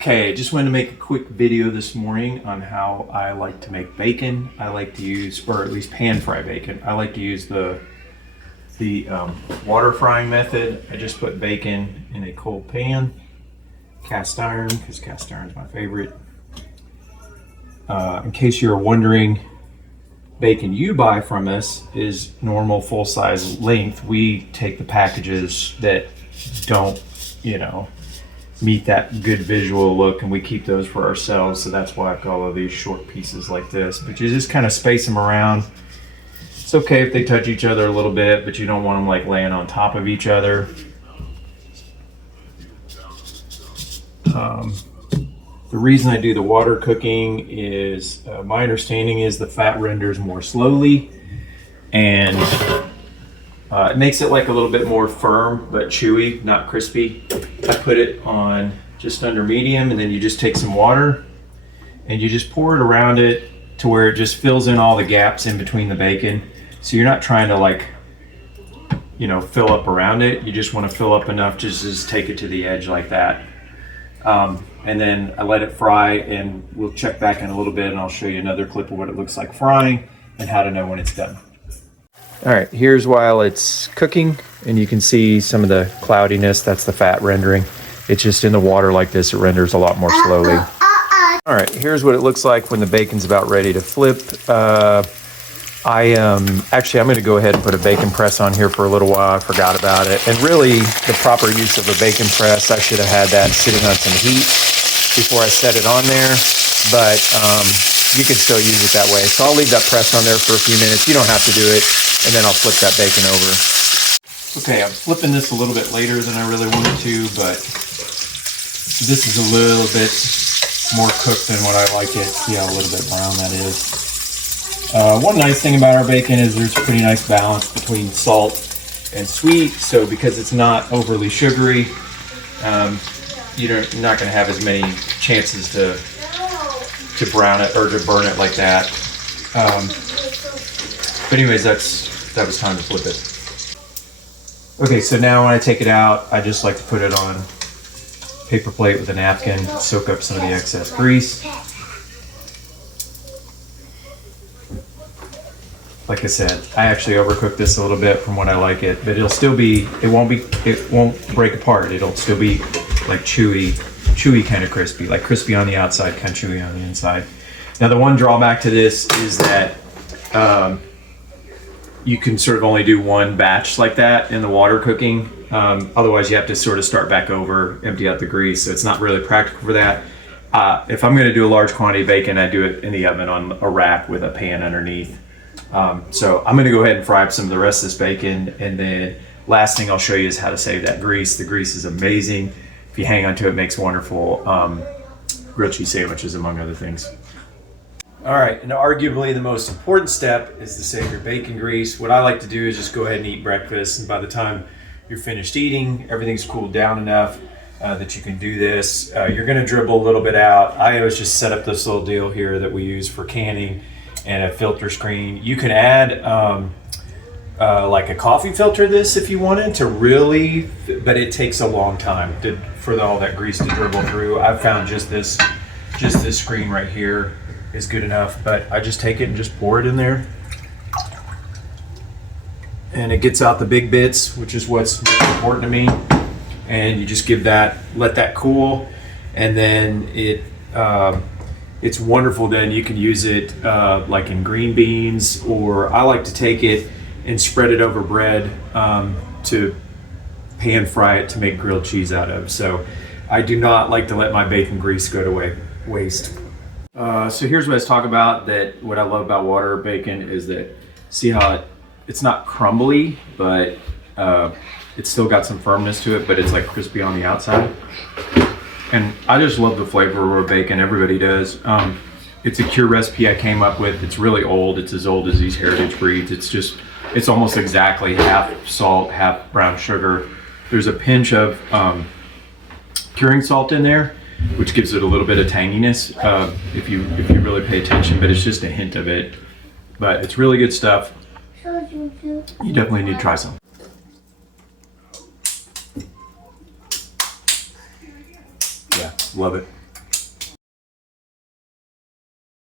Okay, just wanted to make a quick video this morning on how I like to make bacon. I like to use, or at least pan fry bacon. I like to use the water frying method. I just put bacon in a cold pan, cast iron, because cast iron is my favorite. In case you're wondering, bacon you buy from us is normal full-size length. We take the packages that don't, meet that good visual look, and we keep those for ourselves. So that's why I've got all of these short pieces like this. But you just kind of space them around. It's okay if they touch each other a little bit, but you don't want them like laying on top of each other. The reason I do the water cooking is my understanding is the fat renders more slowly, and it makes it like a little bit more firm but chewy, not crispy. I put it on just under medium, and then you just take some water and you just pour it around it to where it just fills in all the gaps in between the bacon. So you're not trying to fill up around it. You just want to fill up enough just take it to the edge like that. And then I let it fry, and we'll check back in a little bit and I'll show you another clip of what it looks like frying and how to know when it's done. All right, here's while it's cooking, and you can see some of the cloudiness. That's the fat rendering. It's just in the water like this, it renders a lot more slowly. All right, here's what it looks like when the bacon's about ready to flip. I'm gonna go ahead and put a bacon press on here for a little while. I forgot about it. And really, the proper use of a bacon press, I should have had that sitting on some heat before I set it on there. But you can still use it that way. So I'll leave that press on there for a few minutes. You don't have to do it. And then I'll flip that bacon over. Okay, I'm flipping this a little bit later than I really wanted to, but this is a little bit more cooked than what I like it. See how a little bit brown that is. One nice thing about our bacon is there's a pretty nice balance between salt and sweet. So because it's not overly sugary, you're not going to have as many chances to brown it or to burn it like that. But anyways, that was time to flip it. Okay, so now when I take it out, I just like to put it on paper plate with a napkin, soak up some of the excess grease. Like I said, I actually overcooked this a little bit from what I like it, but it won't break apart. It'll still be like chewy kind of crispy, like crispy on the outside, kind of chewy on the inside. Now the one drawback to this is that you can sort of only do one batch like that in the water cooking. Otherwise you have to sort of start back over, empty out the grease. So it's not really practical for that. If I'm gonna do a large quantity of bacon, I do it in the oven on a rack with a pan underneath. So I'm gonna go ahead and fry up some of the rest of this bacon, and then last thing I'll show you is how to save that grease. The grease is amazing. If you hang on to it, it makes wonderful grilled cheese sandwiches, among other things. All right, and arguably the most important step is to save your bacon grease. What I like to do is just go ahead and eat breakfast, and by the time you're finished eating, everything's cooled down enough that you can do this. You're gonna dribble a little bit out. I always just set up this little deal here that we use for canning and a filter screen. You can add like a coffee filter this if you wanted to really, but it takes a long time for all that grease to dribble through. I've found just this screen right here is good enough, but I just take it and just pour it in there, and it gets out the big bits, which is what's important to me. And you just let that cool, and then it's wonderful. Then you can use it like in green beans, or I like to take it and spread it over bread to pan fry it to make grilled cheese out of. So I do not like to let my bacon grease go to waste. So here's what I was talking about, that what I love about water bacon is that, see how it's not crumbly, but it's still got some firmness to it, but it's like crispy on the outside. And I just love the flavor of bacon. Everybody does. It's a cure recipe I came up with. It's really old. It's as old as these heritage breeds. It's almost exactly half salt, half brown sugar. There's a pinch of curing salt in there, which gives it a little bit of tanginess if you really pay attention, but it's just a hint of it. But it's really good stuff. You definitely need to try some. Yeah, love it.